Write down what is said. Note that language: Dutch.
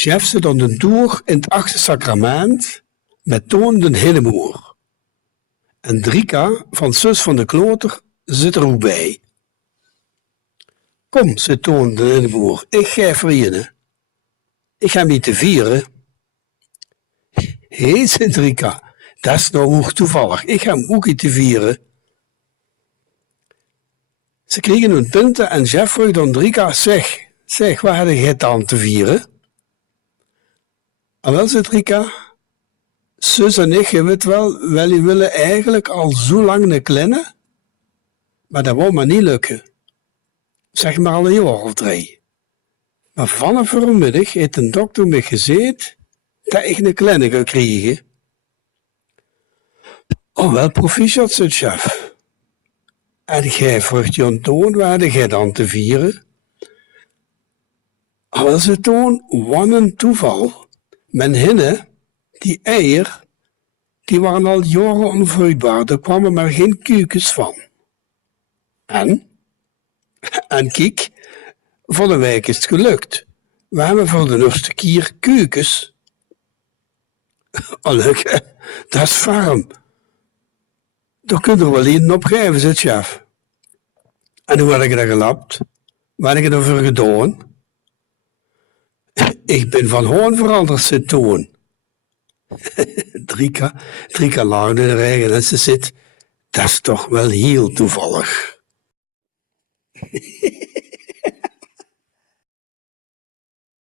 Chef zit op een toer in het 8e sacrament met Toon den Hilleboer. En Drika van zus van de Kloter zit er ook bij. Kom, zei Toon den Hilleboer, ik ga vrienden. Ik ga niet te vieren. Hé, zei Drika, dat is nou hoog toevallig. Ik ga hem ook niet te vieren. Ze kregen hun punten en Jeff vroeg dan Drika, zeg, waar had jij dan te vieren? En wel, zei Drika, zus en ik, je weet wel, jullie willen eigenlijk al zo lang een kleine, maar dat wou maar niet lukken. Zeg maar al een jaar of 3. Maar vanaf vanmiddag heeft een dokter me gezegd dat ik een kleine ga krijgen. Oh, wel proficiat, zei Chef. En jij vroeg Jan Toon, waar had jij dan te vieren? Oh, wel, zei Toon, wat een toeval. Mijn hinnen, die eier, die waren al jaren onvruchtbaar, er kwamen maar geen kuikens van. En kijk, voor de wijk is het gelukt. We hebben voor de eerste keer kuikens. Oh, leuk, dat is warm. Daar kun je er wel een op geven, zei Chef. En hoe had ik dat gelapt? Wat heb ik ervoor gedaan? Ik ben van hoorn veranderd, zei Toon. Drika lachte er eigen en ze zit. Dat is toch wel heel toevallig.